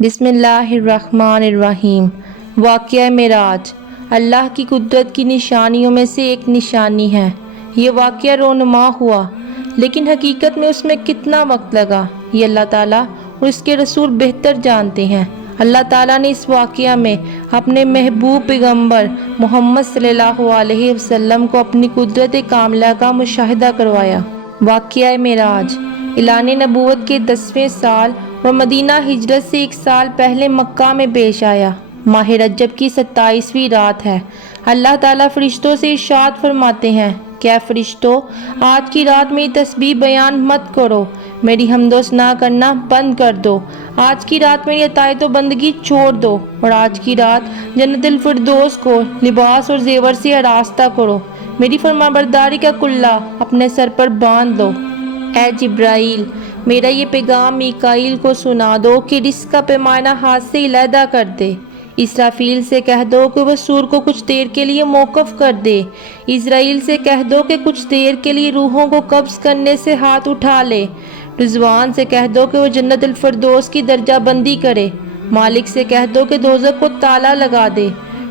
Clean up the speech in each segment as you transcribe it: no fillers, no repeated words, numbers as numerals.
بسم اللہ الرحمن الرحیم۔ واقعہ معراج اللہ کی قدرت کی نشانیوں میں سے ایک نشانی ہے۔ یہ واقعہ رونما ہوا، لیکن حقیقت میں اس میں کتنا وقت لگا یہ اللہ تعالیٰ اور اس کے رسول بہتر جانتے ہیں۔ اللہ تعالیٰ نے اس واقعہ میں اپنے محبوب پیغمبر محمد صلی اللہ علیہ وسلم کو اپنی قدرت کاملہ کا مشاہدہ کروایا۔ واقعہ معراج اعلان نبوت کے 10ویں سال اور مدینہ ہجرت سے 1 سال پہلے مکہ میں پیش آیا۔ ماہ رجب کی 27ویں رات ہے۔ اللہ تعالیٰ فرشتوں سے ارشاد فرماتے ہیں کہ اے فرشتوں، آج کی رات میری تسبیح بیان مت کرو، میری حمد و ثنا کرنا بند کر دو۔ آج کی رات میری اطاعت و بندگی چھوڑ دو اور آج کی رات جنت الفردوس کو لباس اور زیور سے آراستہ کرو۔ میری فرمانبرداری کا کلہ اپنے سر پر باندھ دو۔ اے جبرائیل، میرا یہ پیغام میکائیل کو سنا دو کہ رزق کا پیمانہ ہاتھ سے علیحدہ کر دے۔ اسرافیل سے کہہ دو کہ وہ سور کو کچھ دیر کے لیے موقف کر دے۔ اسرائیل سے کہہ دو کہ کچھ دیر کے لیے روحوں کو قبض کرنے سے ہاتھ اٹھا لے۔ رضوان سے کہہ دو کہ وہ جنت الفردوس کی درجہ بندی کرے۔ مالک سے کہہ دو کہ دوزخ کو تالا لگا دے۔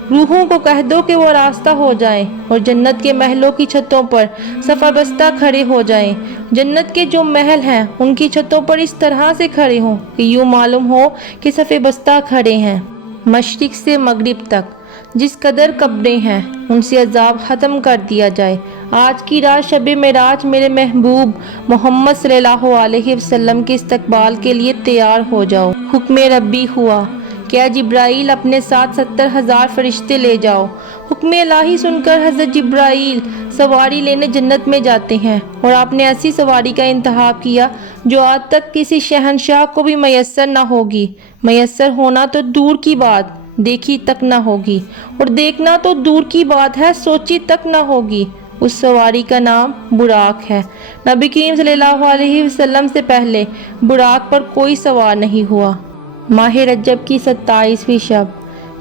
روحوں کو کہہ دو کہ وہ راستہ ہو جائیں اور جنت کے محلوں کی چھتوں پر صفا بستہ کھڑے ہو جائیں۔ جنت کے جو محل ہیں ان کی چھتوں پر اس طرح سے کھڑے ہوں کہ یوں معلوم ہو کہ صفے بستہ کھڑے ہیں۔ مشرق سے مغرب تک جس قدر قبریں ہیں ان سے عذاب ختم کر دیا جائے۔ آج کی رات شب معراج میرے محبوب محمد صلی اللہ علیہ وسلم کے استقبال کے لیے تیار ہو جاؤ۔ حکم ربی ہوا کہ اے جبرائیل اپنے ساتھ 70,000 فرشتے لے جاؤ۔ حکم الہی سن کر حضرت جبرائیل سواری لینے جنت میں جاتے ہیں اور آپ نے ایسی سواری کا انتخاب کیا جو آج تک کسی شہنشاہ کو بھی میسر نہ ہوگی۔ میسر ہونا تو دور کی بات، دیکھی تک نہ ہوگی، اور دیکھنا تو دور کی بات ہے، سوچی تک نہ ہوگی۔ اس سواری کا نام براق ہے۔ نبی کریم صلی اللہ علیہ وسلم سے پہلے براق پر کوئی سوار نہیں ہوا۔ ماہ رجب کی 27ویں شب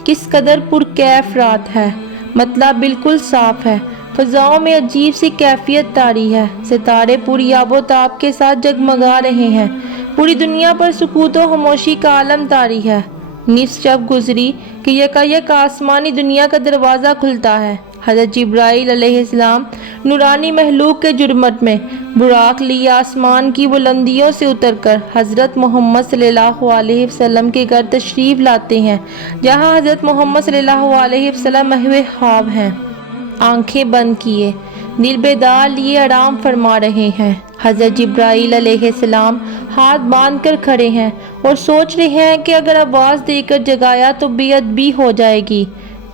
کس قدر پرکیف رات ہے۔ مطلب بالکل صاف ہے، فضاؤں میں عجیب سی کیفیت طاری ہے، ستارے پوری آب و تاب کے ساتھ جگمگا رہے ہیں، پوری دنیا پر سکوت و خاموشی کا عالم طاری ہے۔ نصف شب گزری کہ یکایک آسمانی دنیا کا دروازہ کھلتا ہے۔ حضرت جبرائیل علیہ السلام نورانی محلوق کے جرمٹ میں براق لیے آسمان کی بلندیوں سے اتر کر حضرت محمد صلی اللہ علیہ وسلم کے گھر تشریف لاتے ہیں، جہاں حضرت محمد صلی اللہ علیہ وسلم محو خواب ہیں، آنکھیں بند کیے، دل بیدار لیے آرام فرما رہے ہیں۔ حضرت جبرائیل علیہ السلام ہاتھ باندھ کر کھڑے ہیں اور سوچ رہے ہیں کہ اگر آواز دے کر جگایا تو بے ادبی ہو جائے گی۔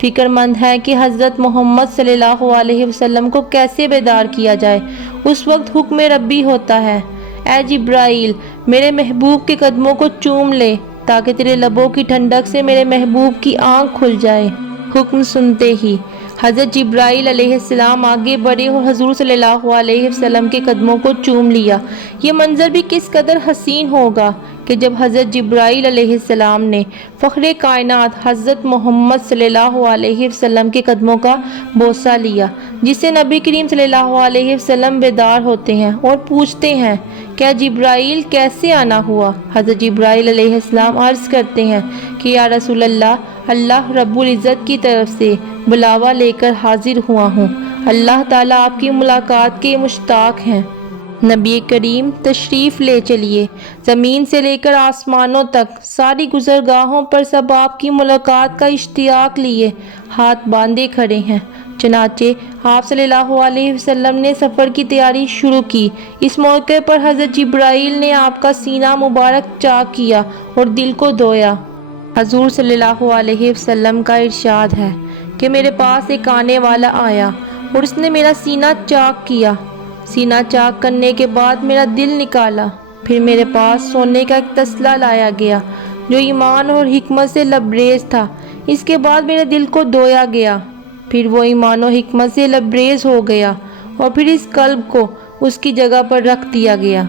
فکر مند ہے کہ حضرت محمد صلی اللہ علیہ وسلم کو کیسے بیدار کیا جائے۔ اس وقت حکم ربی ہوتا ہے، اے جبرائیل، میرے محبوب کے قدموں کو چوم لے تاکہ تیرے لبوں کی ٹھنڈک سے میرے محبوب کی آنکھ کھل جائے۔ حکم سنتے ہی حضرت جبرائیل علیہ السلام آگے بڑھے اور حضور صلی اللہ علیہ وسلم کے قدموں کو چوم لیا۔ یہ منظر بھی کس قدر حسین ہوگا کہ جب حضرت جبرائیل علیہ السلام نے فخر کائنات حضرت محمد صلی اللہ علیہ وسلم کے قدموں کا بوسہ لیا، جس سے نبی کریم صلی اللہ علیہ وسلم بیدار ہوتے ہیں اور پوچھتے ہیں کہ جبرائیل کیسے آنا ہوا۔ حضرت جبرائیل علیہ السلام عرض کرتے ہیں کہ یا رسول اللہ رب العزت کی طرف سے بلاوا لے کر حاضر ہوا ہوں۔ اللہ تعالیٰ آپ کی ملاقات کے مشتاق ہیں۔ نبی کریم تشریف لے چلیے، زمین سے لے کر آسمانوں تک ساری گزرگاہوں پر سب آپ کی ملاقات کا اشتیاق لیے ہاتھ باندھے کھڑے ہیں۔ چنانچہ آپ صلی اللہ علیہ وسلم نے سفر کی تیاری شروع کی۔ اس موقع پر حضرت جبرائیل نے آپ کا سینہ مبارک چاک کیا اور دل کو دھویا۔ حضور صلی اللہ علیہ وسلم کا ارشاد ہے کہ میرے پاس ایک آنے والا آیا اور اس نے میرا سینہ چاک کیا۔ سینہ چاک کرنے کے بعد میرا دل نکالا، پھر میرے پاس سونے کا ایک تسلا لایا گیا جو ایمان اور حکمت سے لبریز تھا۔ اس کے بعد میرے دل کو دھویا گیا، پھر وہ ایمان و حکمت سے لبریز ہو گیا اور پھر اس قلب کو اس کی جگہ پر رکھ دیا گیا۔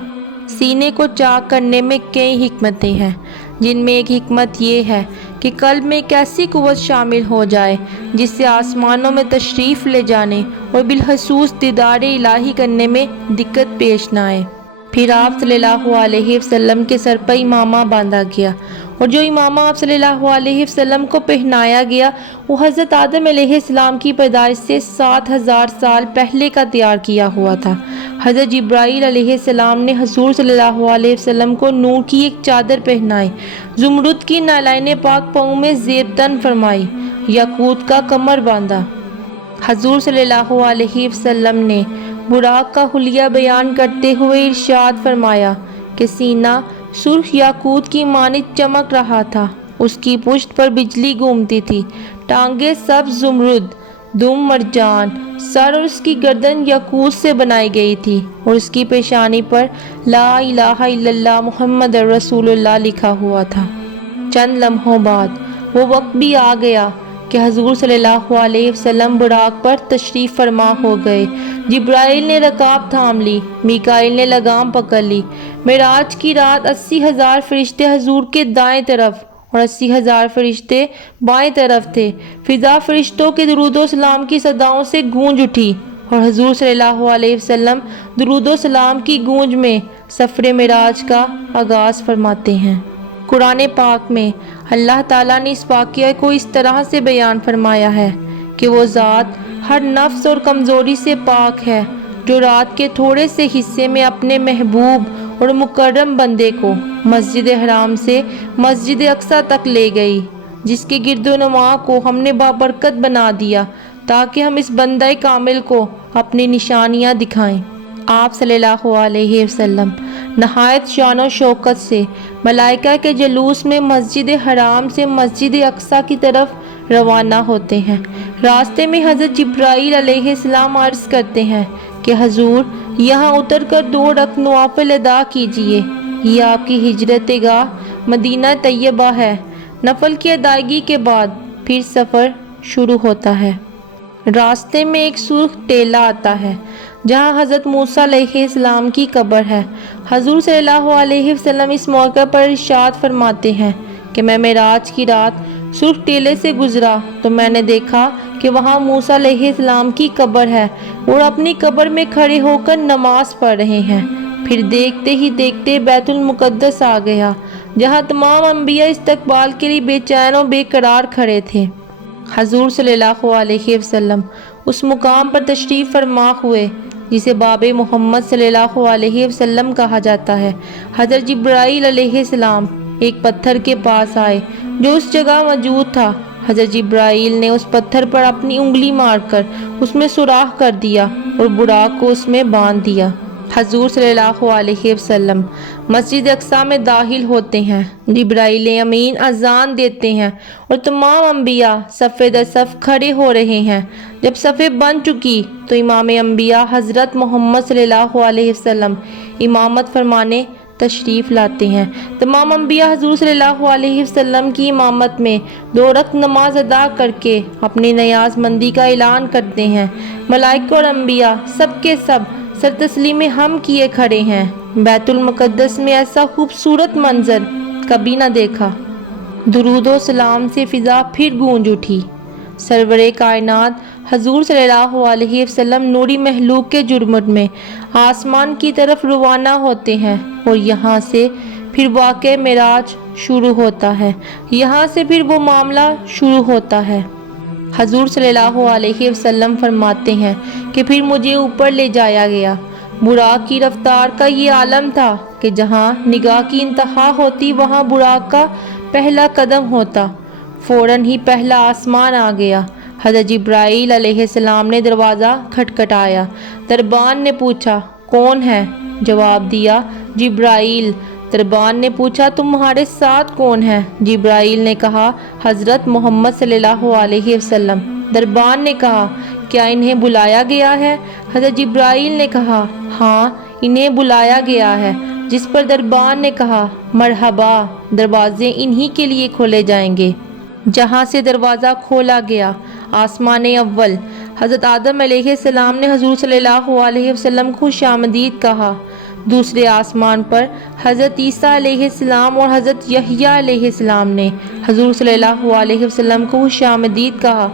سینے کو چاک کرنے میں کئی حکمتیں ہیں، جن میں ایک حکمت یہ ہے کہ قلب میں ایک ایسی قوت شامل ہو جائے جس سے آسمانوں میں تشریف لے جانے اور بالخصوص دیدار الہی کرنے میں دقت پیش نہ آئے۔ پھر آپ صلی اللہ علیہ وسلم کے سر پر امامہ باندھا گیا اور جو امامہ آپ صلی اللہ علیہ وسلم کو پہنایا گیا وہ حضرت آدم علیہ السلام کی پیدائش سے 7000 سال پہلے کا تیار کیا ہوا تھا۔ حضرت جبرائیل علیہ السلام نے حضور صلی اللہ علیہ وسلم کو نور کی ایک چادر پہنائی، زمرد کی نالین پاک پاؤں میں زیب تن فرمائی، یاقوت کا کمر باندھا۔ حضور صلی اللہ علیہ وسلم نے براق کا حلیہ بیان کرتے ہوئے ارشاد فرمایا کہ سینہ سرخ یاقوت کی مانند چمک رہا تھا، اس کی پشت پر بجلی گھومتی تھی، ٹانگیں سبز زمرد، دم مرجان، سر اور اس کی گردن یاقوت سے بنائی گئی تھی اور اس کی پیشانی پر لا الہ الا اللہ محمد رسول اللہ لکھا ہوا تھا۔ چند لمحوں بعد وہ وقت بھی آ گیا کہ حضور صلی اللہ علیہ وسلم براق پر تشریف فرما ہو گئے۔ جبرائیل نے رکاب تھام لی، میکائیل نے لگام پکڑ لی۔ معراج کی رات 80,000 فرشتے حضور کے دائیں طرف اور 80,000 فرشتے بائیں طرف تھے۔ فضا فرشتوں کے درود و سلام کی صداؤں سے گونج اٹھی اور حضور صلی اللہ علیہ وسلم درود و سلام کی گونج میں سفر معراج کا آغاز فرماتے ہیں۔ قرآن پاک میں اللہ تعالیٰ نے اس واقعہ کو اس طرح سے بیان فرمایا ہے کہ وہ ذات ہر نفس اور کمزوری سے پاک ہے جو رات کے تھوڑے سے حصے میں اپنے محبوب اور مکرم بندے کو مسجد حرام سے مسجد اقصی تک لے گئی، جس کے گرد و نواح کو ہم نے بابرکت بنا دیا تاکہ ہم اس بندہ کامل کو اپنی نشانیاں دکھائیں۔ آپ صلی اللہ علیہ وسلم نہایت شان و شوکت سے ملائکہ کے جلوس میں مسجد حرام سے مسجد اقصی کی طرف روانہ ہوتے ہیں۔ راستے میں حضرت جبرائیل علیہ السلام عرض کرتے ہیں کہ حضور یہاں اتر کر 2 رکعت نوافل ادا کیجئے، یہ آپ کی ہجرت گاہ مدینہ طیبہ ہے۔ نفل کی ادائیگی کے بعد پھر سفر شروع ہوتا ہے۔ راستے میں ایک سرخ ٹیلہ آتا ہے جہاں حضرت موسیٰ علیہ السلام کی قبر ہے۔ حضور صلی اللہ علیہ وسلم اس موقع پر ارشاد فرماتے ہیں کہ میں معراج کی رات سرخ ٹیلے سے گزرا تو میں نے دیکھا کہ وہاں موسیٰ علیہ السلام کی قبر ہے اور اپنی قبر میں کھڑے ہو کر نماز پڑھ رہے ہیں۔ پھر دیکھتے ہی دیکھتے بیت المقدس آ گیا جہاں تمام انبیاء استقبال کے لیے بے چین و بے قرار کھڑے تھے۔ حضور صلی اللہ علیہ وسلم اس مقام پر تشریف فرما ہوئے جسے باب محمد صلی اللہ علیہ وسلم کہا جاتا ہے۔ حضرت جبرائیل علیہ السلام ایک پتھر کے پاس آئے جو اس جگہ موجود تھا۔ حضرت جبرائیل نے اس پتھر پر اپنی انگلی مار کر اس میں سوراخ کر دیا اور براق کو اس میں باندھ دیا۔ حضور صلی اللہ علیہ وسلم مسجد اقصی میں داخل ہوتے ہیں، جبرائیل امین اذان دیتے ہیں اور تمام انبیاء صف در صف کھڑے ہو رہے ہیں۔ جب صفیں بن چکی تو امام انبیاء حضرت محمد صلی اللہ علیہ وسلم امامت فرمانے تشریف لاتے ہیں۔ تمام انبیاء حضور صلی اللہ علیہ وسلم کی امامت میں 2 رکعت نماز ادا کر کے اپنی نیاز مندی کا اعلان کرتے ہیں۔ ملائکہ اور انبیاء سب کے سب سر تسلیم ہم کیے کھڑے ہیں۔ بیت المقدس میں ایسا خوبصورت منظر کبھی نہ دیکھا۔ درود و سلام سے فضا پھر گونج اٹھی۔ سرور کائنات حضور صلی اللہ علیہ وسلم نوری محلوق کے جرمٹ میں آسمان کی طرف روانہ ہوتے ہیں اور یہاں سے پھر واقعہ معراج شروع ہوتا ہے۔ یہاں سے پھر وہ معاملہ شروع ہوتا ہے۔ حضور صلی اللہ علیہ وسلم فرماتے ہیں کہ پھر مجھے اوپر لے جایا گیا۔ براق کی رفتار کا یہ عالم تھا کہ جہاں نگاہ کی انتہا ہوتی وہاں براق کا پہلا قدم ہوتا۔ فوراً ہی پہلا آسمان آ گیا۔ حضرت جبرائیل علیہ السلام نے دروازہ کھٹکھٹایا۔ دربان نے پوچھا کون ہے؟ جواب دیا جبرائیل۔ دربان نے پوچھا تمہارے ساتھ کون ہے؟ جبرائیل نے کہا حضرت محمد صلی اللہ علیہ وسلم۔ دربان نے کہا کیا انہیں بلایا گیا ہے؟ حضرت جبرائیل نے کہا ہاں انہیں بلایا گیا ہے، جس پر دربان نے کہا مرحبا، دروازے انہی کے لیے کھولے جائیں گے۔ جہاں سے دروازہ کھولا گیا آسمان اول، حضرت آدم علیہ السلام نے حضور صلی اللہ علیہ وسلم کو خوش آمدید کہا۔ دوسرے آسمان پر حضرت عیسیٰ علیہ السلام اور حضرت یحییٰ علیہ السلام نے حضور صلی اللہ علیہ وسلم کو خوش آمدید کہا۔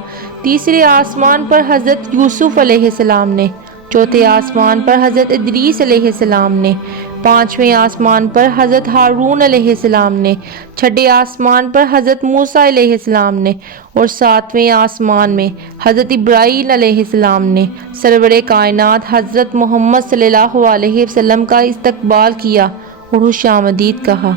تیسرے آسمان پر حضرت یوسف علیہ السلام نے، چوتھے آسمان پر حضرت ادریس علیہ السلام نے، 5ویں آسمان پر حضرت ہارون علیہ السلام نے، 6ٹھے آسمان پر حضرت موسیٰ علیہ السلام نے اور 7ویں آسمان میں حضرت ابراہیم علیہ السلام نے سرور کائنات حضرت محمد صلی اللہ علیہ وسلم کا استقبال کیا اور خوش آمدید کہا۔